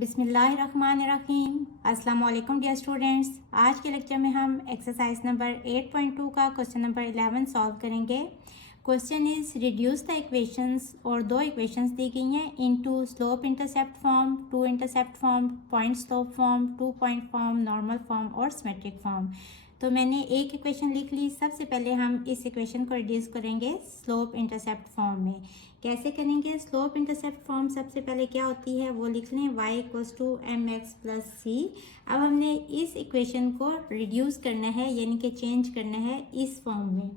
बिस्मिल्लाहिर्रहमानिर्रहीम। अस्सलाम वालेकुम डियर स्टूडेंट्स। आज के लेक्चर में हम एक्सरसाइज नंबर 8.2 का क्वेश्चन नंबर 11 सॉल्व करेंगे। Question is reduce the equations, और दो इक्वेशंस दी गई हैं into slope intercept form, two intercept form, point slope form, two point form, normal form और सिमेट्रिक फॉर्म। तो मैंने एक इक्वेशन लिख ली। सबसे पहले हम इस इक्वेशन को रिड्यूस करेंगे स्लोप इंटरसेप्ट फॉर्म में। कैसे करेंगे? स्लोप इंटरसेप्ट फॉर्म सबसे पहले क्या होती है वो लिख लें, y equals to M X plus C. अब हमने इस इक्वेशन को रिड्यूस करना है, यानी कि चेंज करना है इस फॉर्म में।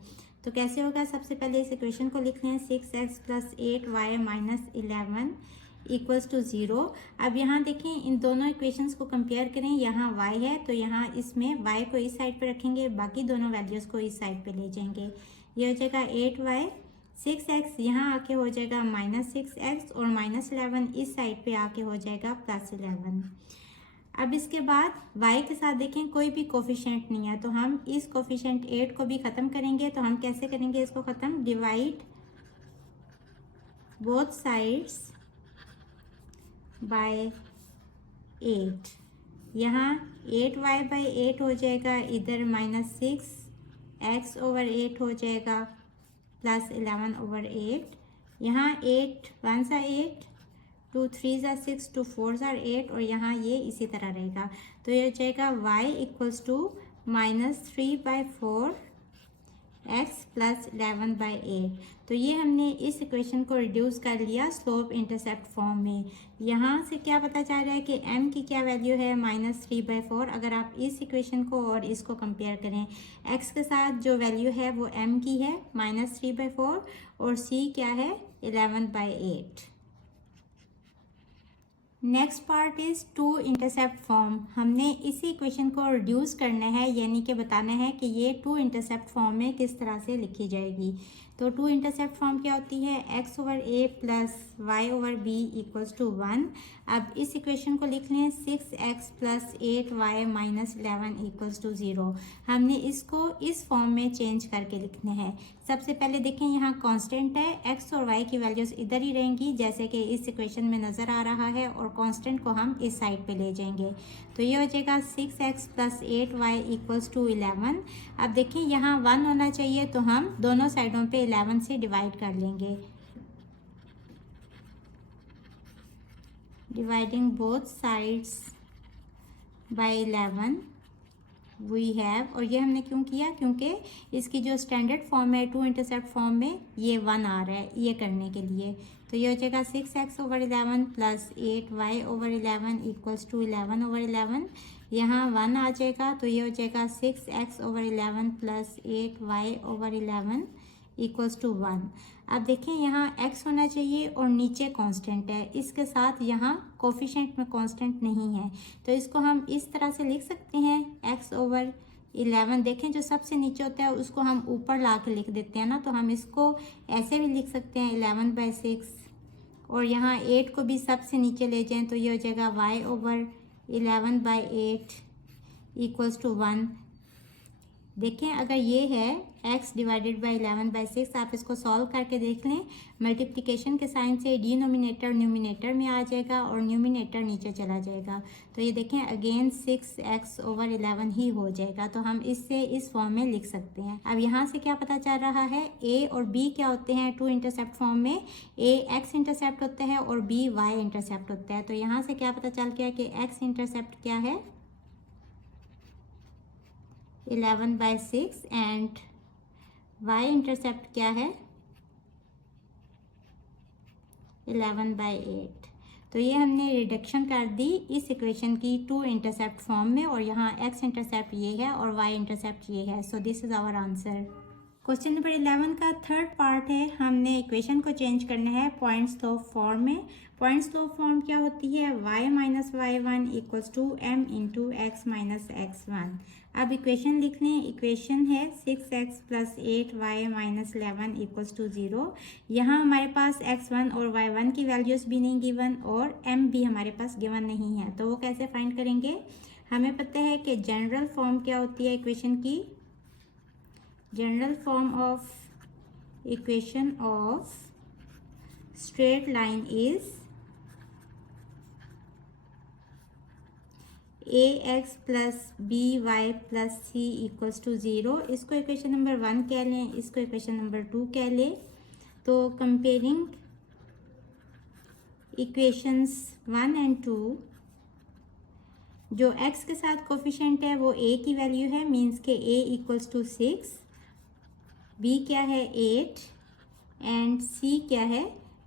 तो कैसे होगा? सबसे पहले इस इक्वेशन को लिख लें, 6x plus 8y minus 11 equals to 0। अब यहाँ देखें, इन दोनों इक्वेशंस को कंपेयर करें। यहाँ y है तो यहाँ इसमें y को इस साइड पे रखेंगे, बाकी दोनों वैल्यूज़ को इस साइड पे ले जाएंगे। ये हो जाएगा 8y, 6x यहाँ आके हो जाएगा -6x और -11 इस साइड पे आके हो जाएगा +11। अब इसके बाद y के साथ देखें कोई भी कोफिशिएंट नहीं है, तो हम इस कोफिशिएंट 8 को भी ख़त्म करेंगे। तो हम कैसे करेंगे इसको ख़त्म? Divide both sides bye 8। यहाँ 8y/8 हो जाएगा, इधर -6x ओवर 8 हो जाएगा +11/8। यहाँ 8 1 सा 8, 2 3 सा 6, 2 4 सा 8 और यहाँ ये इसी तरह रहेगा। तो ये हो जाएगा y equals to -3/4 x plus 11/8। तो ये हमने इस इक्वेशन को रिड्यूस कर लिया स्लोप इंटरसेप्ट फॉर्म में। यहाँ से क्या पता चल रहा है कि m की क्या वैल्यू है? -3/4। अगर आप इस इक्वेशन को और इसको कंपेयर करें, x के साथ जो वैल्यू है वो m की है -3/4 और c क्या है? 11/8। Next part is two intercept form. हमने इसी इक्वेशन को रिड्यूस करना है, यानी कि बताना है कि ये टू इंटरसेप्ट फॉर्म में किस तरह से लिखी जाएगी। तो टू इंटरसेप्ट फॉर्म क्या होती है? x over a plus y over b equals to 1। अब इस इक्वेशन को लिख लें, 6x plus 8y minus 11 equals to 0। हमने इसको इस फॉर्म में चेंज करके लिखना है। सबसे पहले देखें, यहाँ कांस्टेंट है, x और y की वैल्यूज़ इधर ही रहेंगी जैसे कि इस इक्वेशन में नज़र आ रहा है, और कांस्टेंट को हम इस साइड पे ले जाएंगे। तो ये हो जाएगा 6x plus 8y equals to 11। अब देखें, यहाँ 1 होना चाहिए, तो हम दोनों साइडों पे 11 से डिवाइड कर लेंगे। Dividing both sides by 11 we have, और ये हमने क्यों किया? क्योंकि इसकी जो स्टैंडर्ड फॉर्म है टू इंटरसेप्ट फॉर्म में ये 1 आ रहा है ये करने के लिए। तो ये हो जाएगा 6x over 11 plus 8y over 11 equals to 11 over 11। यहाँ 1 आ जाएगा, तो ये हो जाएगा 6x over 11 plus 8y over 11 equals to 1। अब देखें, यहाँ x होना चाहिए और नीचे कांस्टेंट है, इसके साथ यहाँ कोफिशिएंट में कांस्टेंट नहीं है, तो इसको हम इस तरह से लिख सकते हैं x ओवर 11। देखें, जो सबसे नीचे होता है उसको हम ऊपर ला के लिख देते हैं ना, तो हम इसको ऐसे भी लिख सकते हैं 11/6, और यहाँ 8 को भी सबसे नीचे ले जाएं तो ये हो जाएगा y ओवर 11/8 इक्वल्स टू 1। देखें, अगर ये है x डिवाइडेड बाई 11/6, आप इसको सॉल्व करके देख लें। मल्टीप्लिकेशन के साइन से डिनोमिनेटर न्यूमिनेटर में आ जाएगा और न्यूमिनेटर नीचे चला जाएगा। तो ये देखें, अगेन 6x ओवर 11 ही हो जाएगा। तो हम इससे इस फॉर्म में लिख सकते हैं। अब यहाँ से क्या पता चल रहा है? a और b क्या होते हैं टू इंटरसेप्ट फॉर्म में? a x इंटरसेप्ट होता है और b y इंटरसेप्ट होता है। तो यहाँ से क्या पता चल गया कि x इंटरसेप्ट क्या है? 11/6 एंड y इंटरसेप्ट क्या है? 11/8। तो ये हमने रिडक्शन कर दी इस इक्वेशन की टू इंटरसेप्ट फॉर्म में, और यहाँ x इंटरसेप्ट ये है और y इंटरसेप्ट ये है। So this is our answer. Question number 11 का थर्ड पार्ट है। हमने इक्वेशन को चेंज करना है पॉइंट स्लोप फॉर्म में। पॉइंट स्लोप फॉर्म क्या होती है? y minus y1 equals to m into x minus x1। अब इक्वेशन लिख लें। इक्वेशन है 6x plus 8y minus 11 equals to 0। यहाँ हमारे पास x1 और y1 की वैल्यूज़ भी नहीं गिवन और m भी हमारे पास गिवन नहीं है, तो वो कैसे फाइंड करेंगे? हमें पता है कि जनरल फॉर्म क्या होती है इक्वेशन की? General form of equation of straight line is a x plus b y plus c equals to 0, इसको इक्वेशन नंबर 1 कह लें, इसको इक्वेशन नंबर 2 कह लें। तो कंपेयरिंग इक्वेशंस 1 एंड 2, जो x के साथ कोफिशिएंट है वो a की वैल्यू है, मीन्स के a इक्वल्स टू 6, b क्या है 8 एंड c क्या है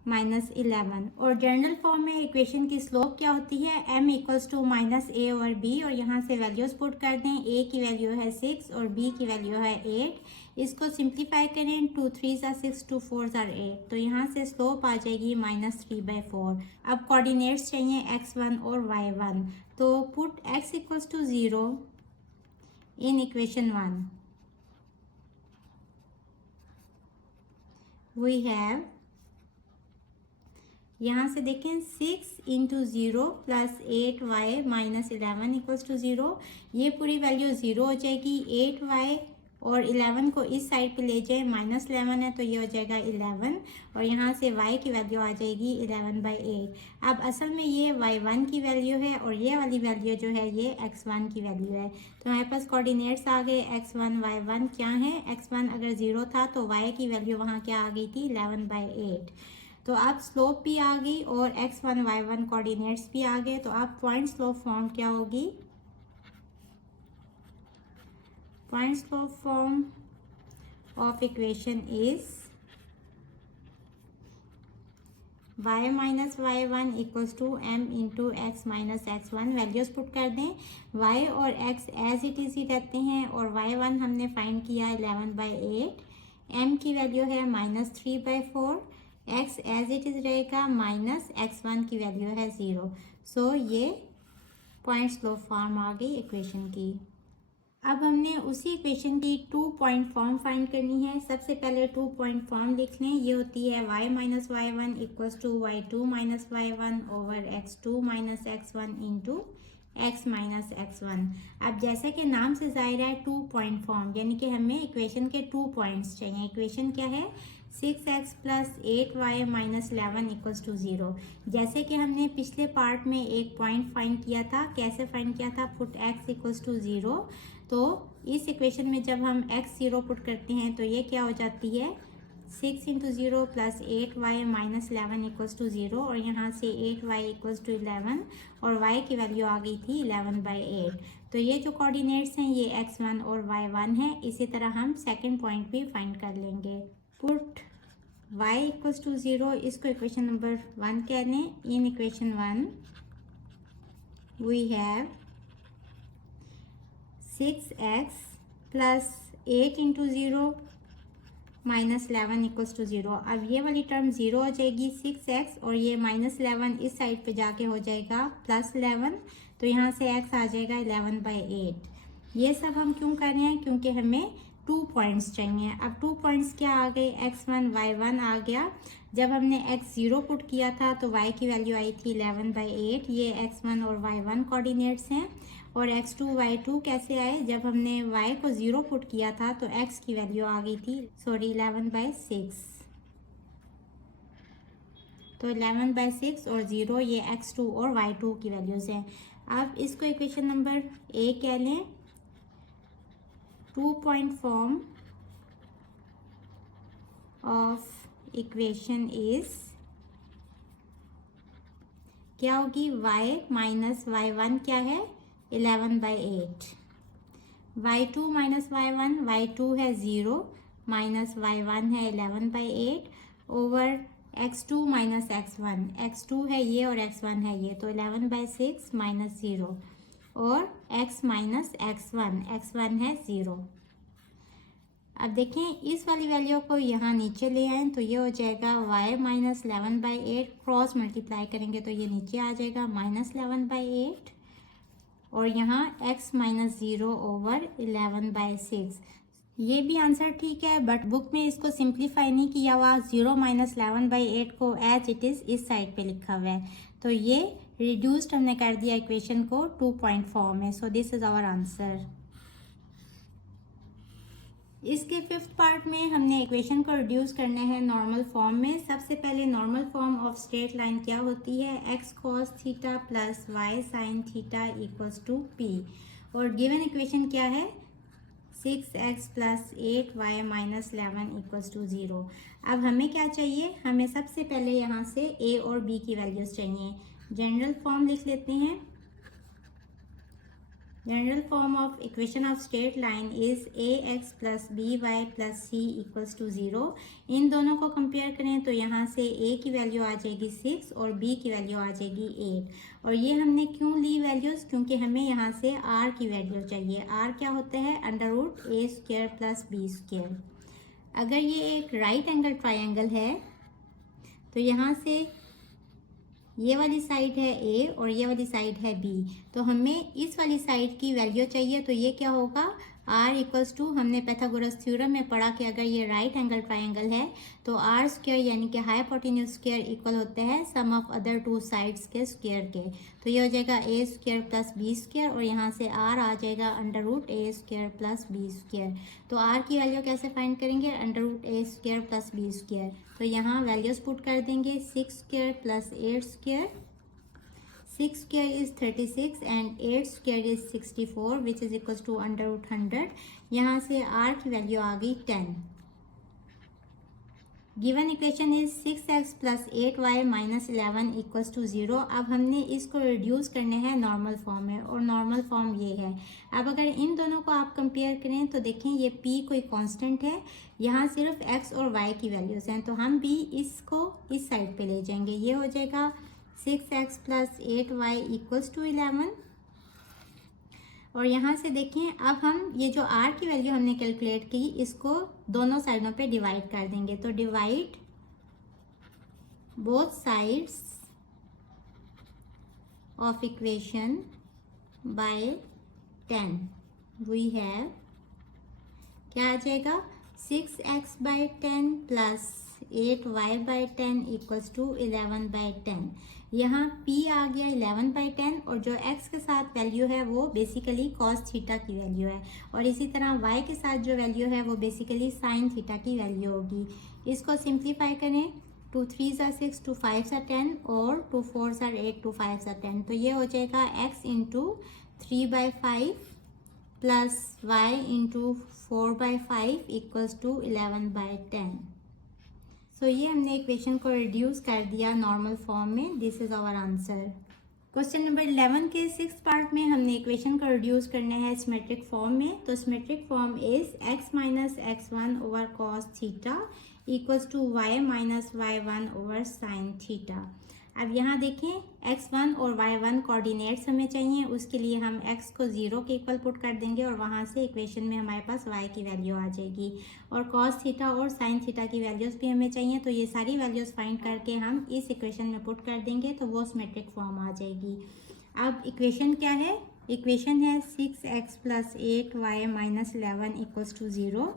-11। और जनरल फॉर्म में इक्वेशन की स्लोप क्या होती है, m इक्वल्स टू -a और b, और यहाँ से वैल्यूज पुट कर दें, a की वैल्यू है 6 और b की वैल्यू है 8। इसको सिंप्लीफाई करें, 2 3 6, 2 4 8, तो यहाँ से स्लोप आ जाएगी -3/4। अब कोऑर्डिनेट्स चाहिए x1 और y1, तो put x equals to 0 in equation 1। We have, यहाँ से देखें 6 into 0 plus 8y minus 11 equals to 0, ये पूरी वैल्यू 0 हो जाएगी। 8y और 11 को इस साइड पे ले जाए, -11 है तो ये हो जाएगा 11, और यहाँ से y की वैल्यू आ जाएगी 11/8। अब असल में ये y1 की वैल्यू है और ये वाली वैल्यू जो है ये x1 की वैल्यू है। तो हमारे पास कोऑर्डिनेट्स आ गए, x1 y1 क्या है, x1 अगर 0 था तो y की वैल्यू वहाँ क्या आ गई थी 11/8। तो अब स्लोप भी आ गई और x1 y1 कोऑर्डिनेट्स भी आ गए। तो अब पॉइंट स्लोप फॉर्म क्या होगी, point slope form of equation is y minus y1 equals to m into x minus x1। Values put कर दें, y और x एज इट इज ही रहते हैं, और y1 हमने फाइंड किया 11/8, m की वैल्यू है -3/4, x एज इट इज रहेगा, -x1 की वैल्यू है 0। सो ये पॉइंट स्लोप फॉर्म आ गई इक्वेशन की। अब हमने उसी इक्वेशन की 2 पॉइंट फॉर्म फाइंड करनी है। सबसे पहले 2 पॉइंट फॉर्म लिख लें, ये होती है y minus y1 equals to y2 minus y1 over x2 minus x1 into x minus x1। अब जैसे कि नाम से जाहिर है 2 पॉइंट फॉर्म, यानी कि हमें इक्वेशन के 2 पॉइंट्स चाहिए। इक्वेशन क्या है, 6x plus 8y minus 11 equals to 0। जैसे कि हमने पिछले पार्ट में एक पॉइंट फाइंड किया था, कैसे फाइंड किया था, पुट x इक्वल्स टू 0। तो इस इक्वेशन में जब हम x 0 पुट करते हैं तो ये क्या हो जाती है, 6 into 0 plus 8y minus 11 equals to 0, और यहाँ से 8y इक्वल्स टू 11, और y की वैल्यू आ गई थी 11/8। तो ये जो कोऑर्डिनेट्स हैं ये x1 और y1 है। इसी तरह हम सेकंड पॉइंट भी फाइंड कर लेंगे। पुट y इक्वल्स टू 0, इसको इक्वेशन नंबर 1 कह लें। In equation 1 we have 6x plus 8 into 0 minus 11 equals to 0। अब ये वाली टर्म 0 हो जाएगी, 6x, और ये -11 इस साइड पे जाके हो जाएगा +11, तो यहाँ से x आ जाएगा 11/8। ये सब हम क्यों कर रहे हैं, क्योंकि हमें 2 पॉइंट्स चाहिए। अब 2 पॉइंट्स क्या आ गए, x1 y1 आ गया। जब हमने x 0 पुट किया था तो y की वैल्यू आई थी 11/8, ये x1 और y1 कोऑर्डिनेट्स हैं। और x2 y2 कैसे आए, जब हमने y को 0 पुट किया था तो x की वैल्यू आ गई थी 11/6। तो 11/6 और 0 ये x2 और y2 की वैल्यूज़ हैं। अब इसको इक्वेशन नंबर A कह लें। 2 point form of equation is क्या होगी, y माइनस y1 क्या है 11/8, y2 माइनस y1, y2 है 0 माइनस y1 है 11/8 over x2 minus x1, x2 है ये और x1 है ये, तो 11/6 माइनस 0 और x माइनस x1 है 0। अब देखें इस वाली वैल्यू को यहाँ नीचे ले आए तो ये हो जाएगा y माइनस 11/8, क्रॉस मल्टीप्लाई करेंगे तो ये नीचे आ जाएगा -11/8, और यहाँ x माइनस 0 ओवर 11/6। ये भी आंसर ठीक है, बट बुक में इसको सिंप्लीफाई नहीं किया हुआ, 0 माइनस 11/8 को एज इट इज़ इस साइड पे लिखा हुआ है, तो ये रिड्यूस्ड हमने कर दिया इक्वेशन को 2 पॉइंट फॉर्म में। So this is our answer. इसके फिफ्थ पार्ट में हमने इक्वेशन को रिड्यूस करना है नॉर्मल फॉर्म में। सबसे पहले normal form of straight line क्या होती है, x cos theta plus y sine theta equals to p. और गिवन इक्वेशन क्या है, 6x plus 8y minus 11 equals to 0। अब हमें क्या चाहिए, हमें सबसे पहले यहाँ से a और b की वैल्यूज चाहिए। जनरल फॉर्म लिख लेते हैं। General form of equation of straight line is ax plus by plus c equals to 0। इन दोनों को कंपेयर करें तो यहाँ से a की वैल्यू आ जाएगी 6 और b की वैल्यू आ जाएगी 8। और ये हमने क्यों ली वैल्यूज, क्योंकि हमें यहाँ से r की वैल्यू चाहिए। r क्या होता है, under root a square plus b square. अगर ये एक राइट एंगल ट्राइंगल है तो यहाँ से ये वाली साइड है a और ये वाली साइड है b, तो हमें इस वाली साइड की वैल्यू चाहिए। तो ये क्या होगा, r इक्वल्स टू, हमने पाइथागोरस थ्योरम में पढ़ा कि अगर ये राइट एंगल ट्राइंगल है तो r स्क्वायर यानी कि हाइपोटेन्यूज स्क्वायर इक्वल होते हैं sum of other two sides के स्क्वायर के। तो ये हो जाएगा a square plus b square और यहाँ से r आ जाएगा under root a square plus b square. तो r की वैल्यू कैसे फाइंड करेंगे, under root a square plus b square. तो यहाँ वैल्यूज पुट कर देंगे, 6 square plus 8 square, 6 square is 36 and 8 square is 64 which is equals to under root 100। यहाँ से r की वैल्यू आ गई 10। Given equation is 6x plus 8y minus 11 equals to 0। अब हमने इसको रिड्यूस करने हैं नॉर्मल फॉर्म में और नॉर्मल फॉर्म ये है। अब अगर इन दोनों को आप कंपेयर करें तो देखें ये p कोई कांस्टेंट है, यहाँ सिर्फ x और y की वैल्यूज हैं, तो हम भी इसको इस साइड पे ले जाएंगे। ये हो जाएगा 6x plus 8y equals to 11। और यहाँ से देखें, अब हम ये जो r की वैल्यू हमने कैलकुलेट की इसको दोनों साइडों पे डिवाइड कर देंगे। तो divide both sides of equation by 10। We have क्या आ जाएगा, 6x by 10 plus 8y by 10 equals to 11 by 10। यहाँ p आ गया 11 बाई 10 और जो x के साथ वैल्यू है वो बेसिकली cos थीटा की वैल्यू है, और इसी तरह y के साथ जो वैल्यू है वो बेसिकली sin थीटा की वैल्यू होगी। इसको सिंप्लीफाई करें, 2 3s are 6, 2 5s are 10 और 2 4s are 8, 2 5s are 10। तो ये हो जाएगा x into 3 by 5 plus y into 4 by 5 equals to 11 by 10। So ये हमने इक्वेशन को रिड्यूस कर दिया नॉर्मल फॉर्म में। This is our answer. Question number 11 के 6th पार्ट में हमने इक्वेशन को रिड्यूस करना है सिमेट्रिक फॉर्म में। तो symmetric form is x minus x1 over cos theta equals to y minus y1 over sin theta. अब यहाँ देखें, x1 और y1 कोऑर्डिनेट्स हमें चाहिए, उसके लिए हम x को 0 के इक्वल पुट कर देंगे और वहाँ से इक्वेशन में हमारे पास y की वैल्यू आ जाएगी। और cos थीटा और sin थीटा की वैल्यूज़ भी हमें चाहिए, तो ये सारी वैल्यूज़ फाइंड करके हम इस इक्वेशन में पुट कर देंगे तो वो सिमेट्रिक फॉर्म आ जाएगी। अब इक्वेशन क्या है, इक्वेशन है 6x plus 8y minus 11 equals to 0।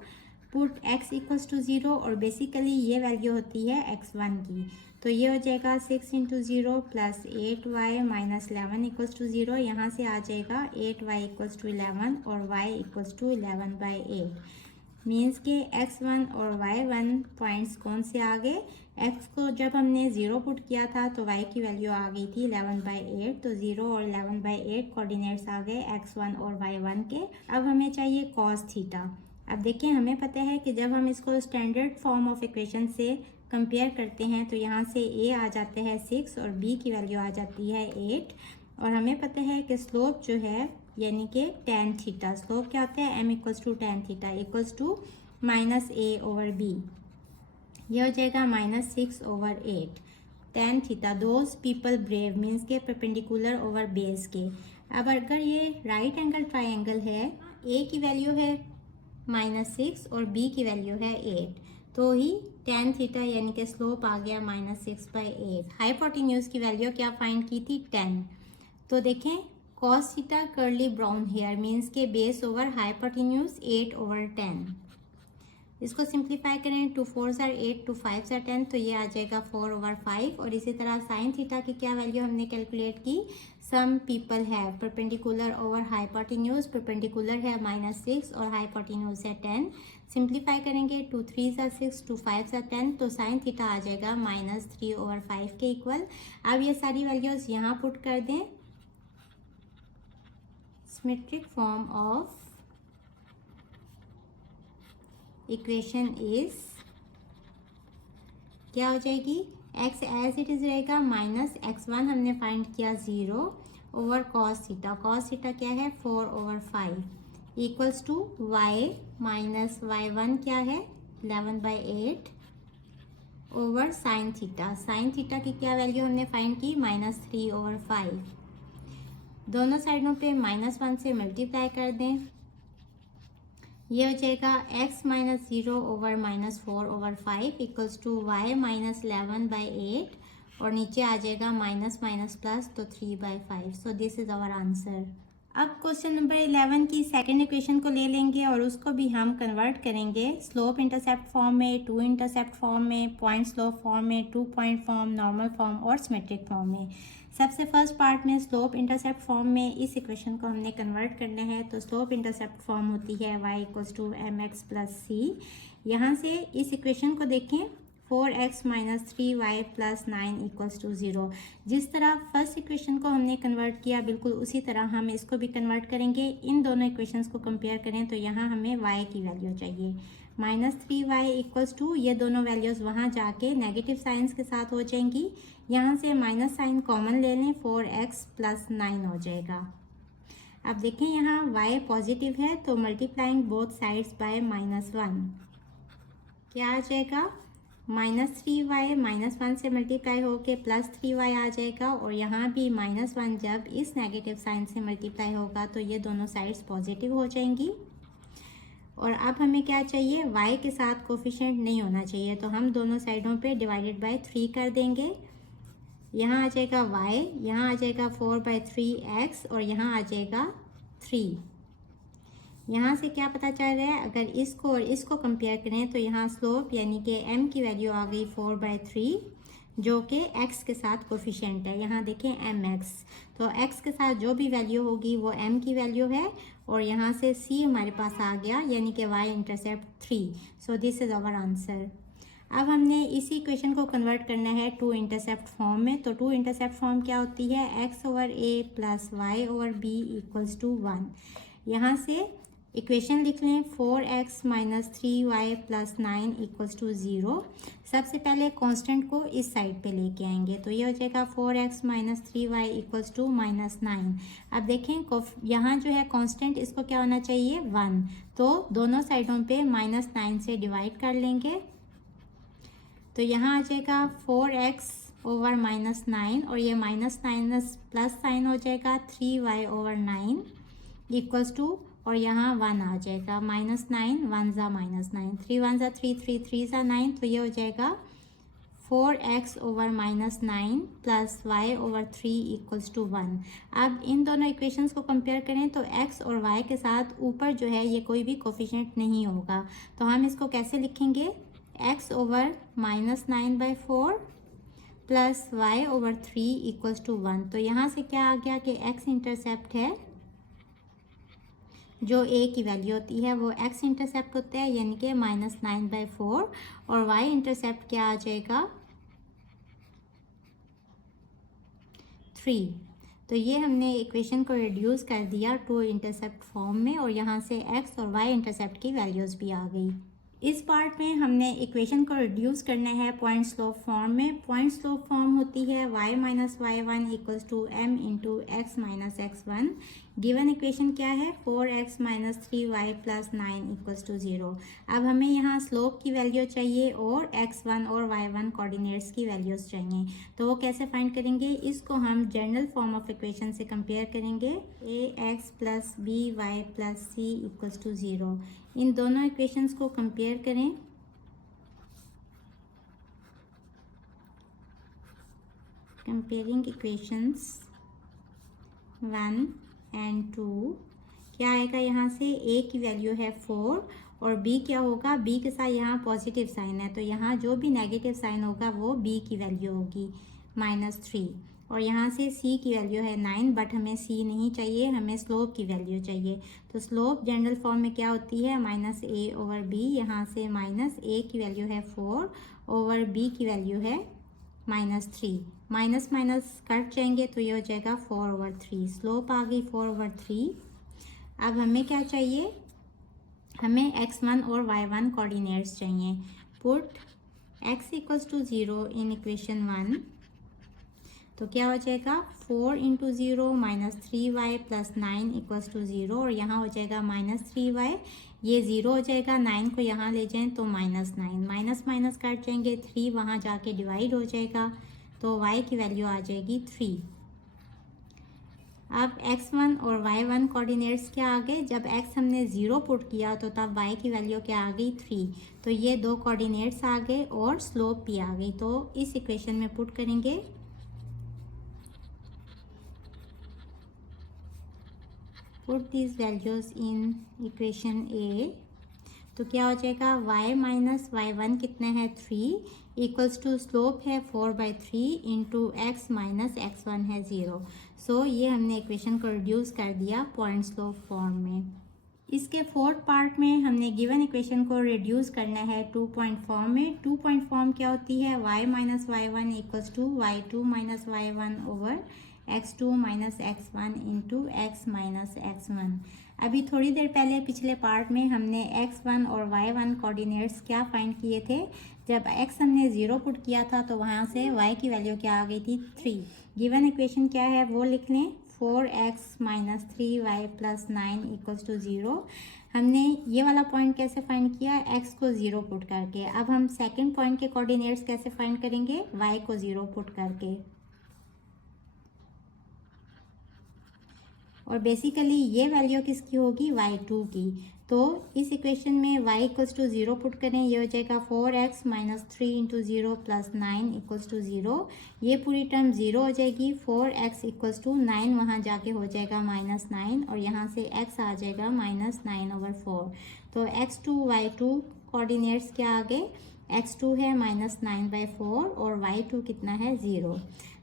Put x equals to 0 और बेसिकली ये वैल्यू होती है x1 की। तो ये हो जाएगा 6 into 0 plus 8y minus 11 equals to 0। यहाँ से आ जाएगा 8y इक्वल्स टू 11 और y equals to 11 by 8। Means के x1 और y1 पॉइंट्स कौन से आ गए, x को जब हमने 0 पुट किया था तो y की वैल्यू आ गई थी 11 बाई 8। तो 0 और 11 बाई 8 कोऑर्डिनेट्स आ गए x1 और y1 के। अब हमें चाहिए cos थीटा। अब देखिए, हमें पता है कि जब हम इसको स्टैंडर्ड फॉर्म ऑफ इक्वेशन से कंपेयर करते हैं तो यहाँ से a आ जाते हैं 6 और b की वैल्यू आ जाती है 8। और हमें पता है कि स्लोप जो है यानी कि tan थीटा, स्लोप क्या होता है, m equals to tan theta equals to minus a over b। यह हो जाएगा minus 6 over 8 tan theta. Those people brave means के परपेंडिकुलर ओवर बेस के। अब अगर ये राइट एंगल ट्राइंगल है, a की वैल्यू है -6 और b की वैल्यू है 8, तो ही tan थीटा यानी कि स्लोप आ गया -6 बाई 8। हाइपोटेन्यूज की वैल्यू क्या फाइंड की थी, 10। तो देखें, cos theta curly brown hair means के बेस ओवर हाइपोटेन्यूज 8 ओवर 10। इसको सिंप्लीफाई करें, 2 4s are 8, 2 5s are 10, तो ये आ जाएगा 4 ओवर 5। और इसी तरह साइन थीटा की क्या वैल्यू हमने कैलकुलेट की, some people have perpendicular over hypotenuse, perpendicular है -6 और हाइपोटेन्यूज है 10। सिंप्लीफाई करेंगे, 2 3 सा 6, 2 5 सा 10, तो साइन थीटा आ जाएगा -3/5 के इक्वल। अब ये सारी वैल्यूज़ यहाँ पुट कर दें। Symmetric form of equation is क्या हो जाएगी, x एज इट इज रहेगा -x1 हमने फाइंड किया 0 over cos theta. cos theta क्या है 4/5 equals to y minus y1 क्या है 11/8 over sine theta. Sine theta की क्या वैल्यू हमने फाइंड की -3/5। दोनों साइडों पे -1 से मल्टीप्लाई कर दें, ये हो जाएगा x minus 0 over -4/5 equals to y minus 11/8 और नीचे आ जाएगा माइनस माइनस प्लस तो 3/5। So this is our answer. अब क्वेश्चन नंबर 11 की सेकंड इक्वेशन को ले लेंगे और उसको भी हम कन्वर्ट करेंगे स्लोप इंटरसेप्ट फॉर्म में, टू इंटरसेप्ट फॉर्म में, पॉइंट स्लोप फॉर्म में, 2 पॉइंट फॉर्म, नॉर्मल फॉर्म और सिमेट्रिक फॉर्म में। सबसे फर्स्ट पार्ट में स्लोप इंटरसेप्ट फॉर्म में इस इक्वेशन को हमने कन्वर्ट करना है। तो स्लोप इंटरसेप्ट फॉर्म होती है y equals to mx plus C. यहाँ से इस इक्वेशन को देखें 4x minus 3y plus 9 equals to 0। जिस तरह फर्स्ट इक्वेशन को हमने कन्वर्ट किया बिल्कुल उसी तरह हम इसको भी कन्वर्ट करेंगे। इन दोनों इक्वेशंस को कंपेयर करें तो यहाँ हमें y की वैल्यू चाहिए -3y इक्वल्स टू, ये दोनों वैल्यूज़ वहाँ जाके नेगेटिव साइंस के साथ हो जाएंगी। यहाँ से माइनस साइन कॉमन ले लें, 4x प्लस 9 हो जाएगा। अब देखें यहाँ y पॉजिटिव है तो मल्टीप्लाइंग बोथ साइड्स बाय -1 क्या आ जाएगा -3y -1 से मल्टीप्लाई होके +3y आ जाएगा और यहाँ भी -1 जब इस नेगेटिव साइन से मल्टीप्लाई होगा तो ये दोनों साइड्स पॉजिटिव हो जाएंगी। और अब हमें क्या चाहिए, y के साथ कोफिशिएंट नहीं होना चाहिए तो हम दोनों साइडों पे डिवाइडेड बाय 3 कर देंगे। यहाँ आ जाएगा y, यहाँ आ जाएगा 4/3x और यहाँ आ जाएगा 3। यहाँ से क्या पता चल रहा है, अगर इसको और इसको कंपेयर करें तो यहाँ स्लोप यानी कि m की वैल्यू आ गई 4/3 जो कि x के साथ कोफिशिएंट है। यहाँ देखें mx, तो x के साथ जो भी वैल्यू होगी वो m की वैल्यू है और यहाँ से c हमारे पास आ गया यानी कि y intercept 3। So this is our answer. अब हमने इसी इक्वेशन को कन्वर्ट करना है टू इंटरसेप्ट फॉर्म में। तो टू इंटरसेप्ट फॉर्म क्या होती है, x/a plus y/b equals to 1। यहाँ से इक्वेशन लिख लें 4x minus 3y plus 9 equals to 0। सबसे पहले कांस्टेंट को इस साइड पे लेके आएंगे तो ये हो जाएगा 4x minus 3y equals to -9। अब देखें यहाँ जो है कांस्टेंट इसको क्या होना चाहिए 1, तो दोनों साइडों पे -9 से डिवाइड कर लेंगे तो यहाँ आ जाएगा 4x ओवर -9 और ये -9 प्लस साइन हो जाएगा 3y/9 इक्वल्स टू और यहाँ 1 आ जाएगा -9 1 ज़ा -9 3 1 ज़ा 3 3 3 ज़ा 9 तो ये हो जाएगा 4x over -9 plus y/3 equals to 1। अब इन दोनों इक्वेशंस को कंपेयर करें तो x और y के साथ ऊपर जो है ये कोई भी कोफिशिएंट नहीं होगा तो हम इसको कैसे लिखेंगे, x over -9/4 plus y/3 equals to 1। तो यहाँ से क्या आ गया कि x इंटरसेप्ट है जो a की वैल्यू होती है वो x इंटरसेप्ट होता है यानी कि -9/4 और y इंटरसेप्ट क्या आ जाएगा 3। तो ये हमने इक्वेशन को रिड्यूस कर दिया टू इंटरसेप्ट फॉर्म में और यहाँ से x और y इंटरसेप्ट की वैल्यूज़ भी आ गई। इस पार्ट में हमने इक्वेशन को रिड्यूस करना है पॉइंट स्लोप फॉर्म में। पॉइंट स्लोप फॉर्म होती है y minus y1 equals to m into x minus x1। Given equation क्या है 4x minus 3y plus 9 equals to 0। अब हमें यहाँ स्लोप की वैल्यू चाहिए और x1 और y1 कोऑर्डिनेट्स की वैल्यूज़ चाहिए तो वो कैसे फाइंड करेंगे, इसको हम जनरल फॉर्म ऑफ इक्वेशन से कंपेयर करेंगे ax plus by plus c equals to 0। इन दोनों इक्वेशंस को कंपेयर करें कंपेयरिंग इक्वेशंस 1 एंड 2 क्या आएगा, यहाँ से a की वैल्यू है 4 और b क्या होगा, b के साथ यहाँ पॉजिटिव साइन है तो यहाँ जो भी नेगेटिव साइन होगा वो b की वैल्यू होगी -3। और यहाँ से c की वैल्यू है 9, बट हमें c नहीं चाहिए, हमें स्लोप की वैल्यू चाहिए। तो स्लोप जनरल फॉर्म में क्या होती है, -a/b। यहाँ से -a की वैल्यू है 4 ओवर b की वैल्यू है -3। माइनस माइनस कट जाएंगे तो ये हो जाएगा 4/3। स्लोप आ गई 4/3। अब हमें क्या चाहिए, हमें x1 और y1 कोऑर्डिनेट्स चाहिए। पुट x = 0 इन इक्वेशन 1, तो क्या हो जाएगा 4 × 0 -3y + 9 = 0, और यहाँ हो जाएगा -3y, ये 0 हो जाएगा, 9 को यहाँ ले जाएं तो -9, माइनस माइनस काट जाएंगे, 3 वहाँ जाके डिवाइड हो जाएगा, तो y की वैल्यू आ जाएगी 3। अब x1 और y1 कोऑर्डिनेट्स क्या आ गए, जब x हमने 0 पुट किया तो तब y की वैल्यू क्या आ गई 3, तो ये दो कोऑर्डिनेट्स आ गए और स्लोप भी आ गई। तो इस इक्वेशन में पुट करेंगे, put this values in equation a, तो क्या हो जाएगा y - y1 कितना है 3 = स्लोप है 4/3 इंटू x - x1 है 0। सो ये हमने इक्वेशन को रिड्यूस कर दिया पॉइंट स्लोप फॉर्म में। इसके फोर्थ पार्ट में हमने गिवन इक्वेशन को रिड्यूस करना है 2 पॉइंट फॉर्म में। 2 पॉइंट फॉर्म क्या होती है, y - y1 = y2 - y1 over x2 - x1 into x - x1। अभी थोड़ी देर पहले पिछले पार्ट में हमने x1 और y1 कोऑर्डिनेट्स क्या फाइंड किए थे, जब x हमने 0 पुट किया था तो वहाँ से y की वैल्यू क्या आ गई थी 3। गिवन इक्वेशन क्या है वो लिख लें, 4x - 3y + 9 = 0। हमने ये वाला पॉइंट कैसे फाइंड किया, x को 0 पुट करके। अब हम सेकंड पॉइंट के कोऑर्डिनेट्स कैसे फाइंड करेंगे, y को 0 पुट करके। और बेसिकली ये वैल्यू किसकी होगी, y2 की। तो इस इक्वेशन में y = 0 पुट करें, ये हो जाएगा 4x - 3 × 0 + 9 = 0। ये पूरी टर्म 0 हो जाएगी, 4x = 9 वहाँ जाके हो जाएगा -9, और यहाँ से x आ जाएगा -9/4। तो x2 y2 कोऑर्डिनेट्स क्या आ गए, x2 है -9/4 और y2 कितना है 0।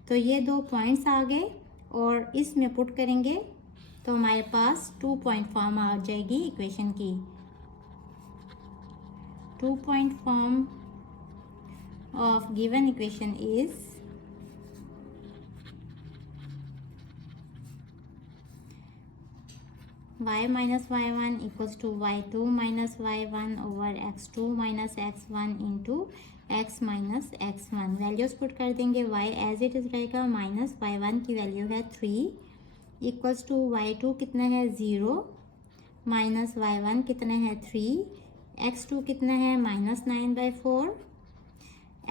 तो ये दो पॉइंट्स आ गए और इसमें पुट करेंगे तो हमारे पास 2 पॉइंट फॉर्म आ जाएगी इक्वेशन की। 2 point form of given equation is y - y1 = y2 - y1 over x2 - x1 into x - x1। Values put कर देंगे, y एज इट इज रहेगा, -y1 की वैल्यू है 3 = y2 कितना है 0 -y1 कितना है 3, x2 कितना है -9/4,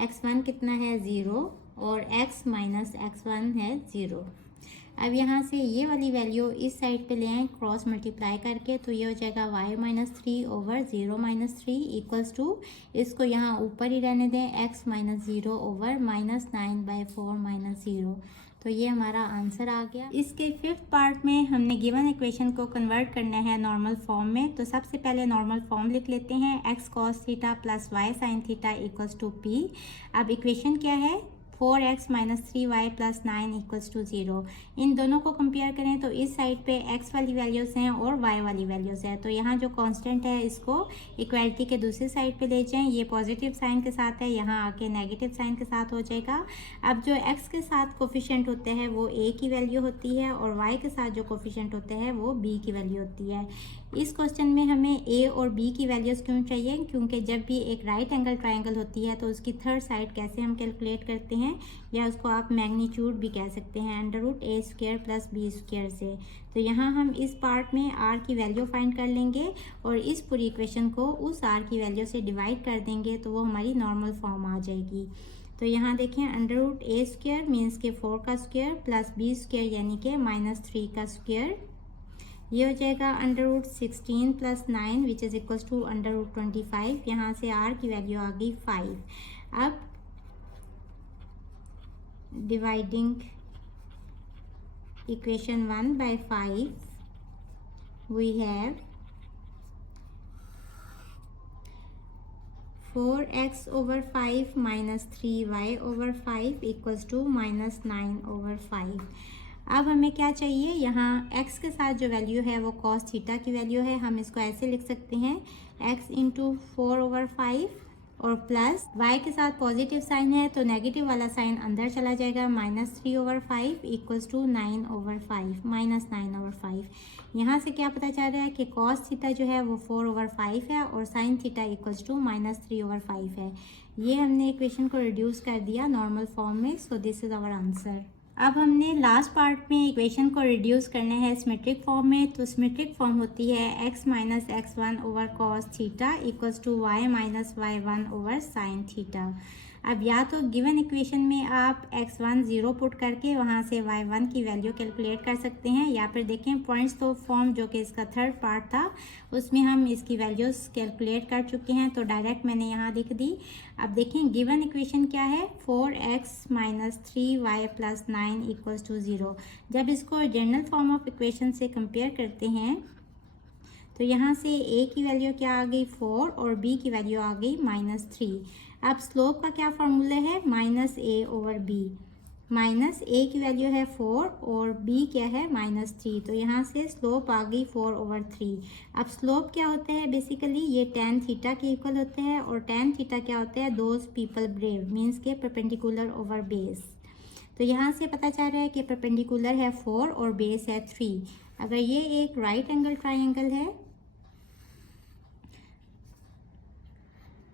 x1 कितना है 0 और x - x1 है 0। अब यहाँ से ये वाली वैल्यू इस साइड पे ले आए क्रॉस मल्टीप्लाई करके, तो ये हो जाएगा y - 3 ओवर 0 - 3 = इसको यहाँ ऊपर ही रहने दें, x - 0 ओवर -9/4 - 0। तो ये हमारा आंसर आ गया। इसके फिफ्थ पार्ट में हमने गिवन इक्वेशन को कन्वर्ट करना है नॉर्मल फॉर्म में। तो सबसे पहले नॉर्मल फॉर्म लिख लेते हैं, x cos θ + y sin θ = p। अब इक्वेशन क्या है, 4x - 3y + 9 = 0। इन दोनों को कंपेयर करें तो इस साइड पे x वाली वैल्यूज हैं और y वाली वैल्यूज है, तो यहाँ जो कांस्टेंट है इसको इक्वालिटी के दूसरी साइड पे ले जाएं। ये पॉजिटिव साइन के साथ है, यहाँ आके नेगेटिव साइन के साथ हो जाएगा। अब जो x के साथ कोफिशिएंट होते हैं वो a की वैल्यू होती है और y के साथ जो कोफिशिएंट होते हैं वो b की वैल्यू होती है। इस क्वेश्चन में हमें a और b की वैल्यूज़ क्यों चाहिए, क्योंकि जब भी एक राइट एंगल ट्राइंगल होती है तो उसकी थर्ड साइड कैसे हम कैलकुलेट करते हैं, या उसको आप मैग्नीट्यूड भी कह सकते हैं, √a² + b² से। तो यहाँ हम इस पार्ट में r की वैल्यू फाइंड कर लेंगे और इस पूरी इक्वेशन को उस r की वैल्यू से डिवाइड कर देंगे तो वो हमारी नॉर्मल फॉर्म आ जाएगी। तो यहाँ देखें, √a² मीन्स के 4 का स्क्वायर प्लस b² यानी कि -3 का स्क्वायर, ये हो जाएगा √16 + 9 विच इज़ इक्वल्स टू √25। यहाँ से r की वैल्यू आ गई 5। अब dividing equation 1 by 5 we have 4x/5 minus 3y/5 equals to -9/5। अब हमें क्या चाहिए, यहाँ x के साथ जो वैल्यू है वो cos थीटा की वैल्यू है। हम इसको ऐसे लिख सकते हैं x इंटू 4/5 और प्लस y के साथ पॉजिटिव साइन है तो नेगेटिव वाला साइन अंदर चला जाएगा, -3/5 इक्वल्स टू 9/5 -9/5। यहाँ से क्या पता चल रहा है कि cos थीटा जो है वो 4/5 है और sin थीटा इक्वल्स टू -3/5 है। ये हमने इक्वेशन को रिड्यूस कर दिया नॉर्मल फॉर्म में। So this is our answer. अब हमने लास्ट पार्ट में इक्वेशन को रिड्यूस करना है सिमेट्रिक फॉर्म में। तो सिमेट्रिक फॉर्म होती है x minus x1/cos theta equals to y minus y1/sin theta. अब या तो गिवन इक्वेशन में आप x1 0 पुट करके वहाँ से y1 की वैल्यू कैलकुलेट कर सकते हैं, या फिर देखें पॉइंट्स तो फॉर्म जो कि इसका थर्ड पार्ट था उसमें हम इसकी वैल्यूज़ कैलकुलेट कर चुके हैं तो डायरेक्ट मैंने यहाँ लिख दी। अब देखें गिवन इक्वेशन क्या है, 4x minus 3y plus 9 equals to 0। जब इसको जनरल फॉर्म ऑफ इक्वेशन से कंपेयर करते हैं तो यहाँ से a की वैल्यू क्या आ गई 4 और b की वैल्यू आ गई -3। अब स्लोप का क्या फार्मूला है, -a/b। -a की वैल्यू है 4 और b क्या है -3, तो यहाँ से स्लोप आ गई 4/3। अब स्लोप क्या होता है, बेसिकली ये tan थीटा के इक्वल होते हैं और tan थीटा क्या होता है, दोज पीपल ब्रेव मीन्स के परपेंडिकुलर ओवर बेस। तो यहाँ से पता चल रहा है कि परपेंडिकुलर है 4 और बेस है 3। अगर ये एक राइट एंगल ट्राइंगल है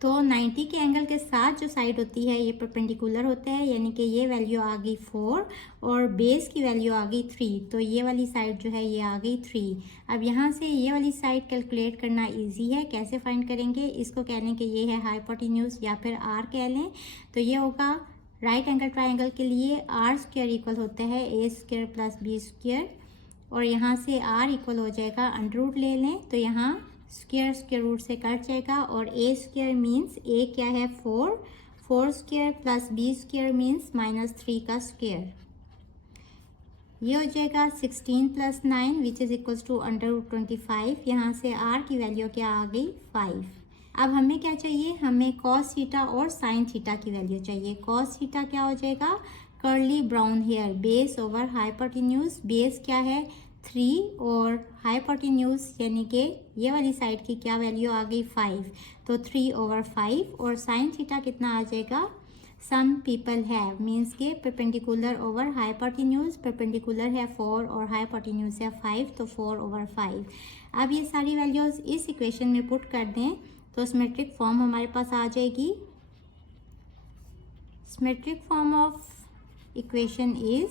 तो 90 के एंगल के साथ जो साइड होती है ये परपेंडिकुलर होता है, यानी कि ये वैल्यू आ गई 4 और बेस की वैल्यू आ गई 3, तो ये वाली साइड जो है ये आ गई 3। अब यहाँ से ये वाली साइड कैलकुलेट करना इजी है। कैसे फाइंड करेंगे, इसको कह लें कि ये है हाइपोटेन्यूज या फिर r कह लें। तो ये होगा राइट एंगल ट्राइंगल के लिए r² इक्वल होता है a² प्लस b², और यहाँ से r इक्वल हो जाएगा √ ले लें तो यहाँ स्क्वायर रूट से कट जाएगा और a² मीन्स a क्या है 4² प्लस b² मीन्स -3 का स्क्वायर। ये हो जाएगा 16 plus 9 which is equals to √25। यहाँ से r की वैल्यू क्या आ गई 5। अब हमें क्या चाहिए, हमें cos थीटा और sin थीटा की वैल्यू चाहिए। cos थीटा क्या हो जाएगा, curly brown hair base over hypotenuse. Base क्या है 3 और हाइपोटेन्यूज यानी कि ये वाली साइड की क्या वैल्यू आ गई 5, तो 3/5। और साइन थीटा कितना आ जाएगा, सम पीपल हैव मीन्स के परपेंडिकुलर ओवर हाइपोटेन्यूज। परपेंडिकुलर है 4 और हाइपोटेन्यूज है 5, तो 4/5। अब ये सारी वैल्यूज इस इक्वेशन में पुट कर दें तो सिमेट्रिक फॉर्म हमारे पास आ जाएगी। Symmetric form of equation is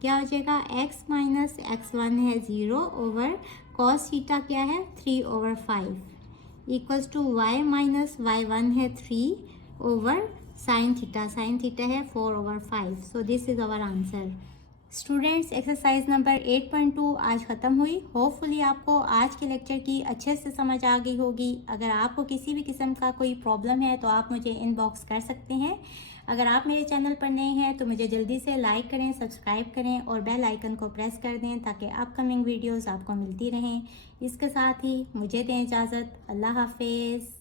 क्या हो जाएगा, x माइनस x1 है 0 ओवर cos थीटा क्या है 3/5 equals to y minus y1 है 3 over sine theta. Sine theta है 4/5। So this is our answer. Students, exercise number 8.2 आज ख़त्म हुई। होपफुली आपको आज के लेक्चर की अच्छे से समझ आ गई होगी। अगर आपको किसी भी किस्म का कोई प्रॉब्लम है तो आप मुझे इनबॉक्स कर सकते हैं। अगर आप मेरे चैनल पर नए हैं तो मुझे जल्दी से लाइक करें, सब्सक्राइब करें और बेल आइकन को प्रेस कर दें ताकि अपकमिंग वीडियोस आपको मिलती रहें। इसके साथ ही मुझे दें इजाज़त। अल्लाह हाफिज़।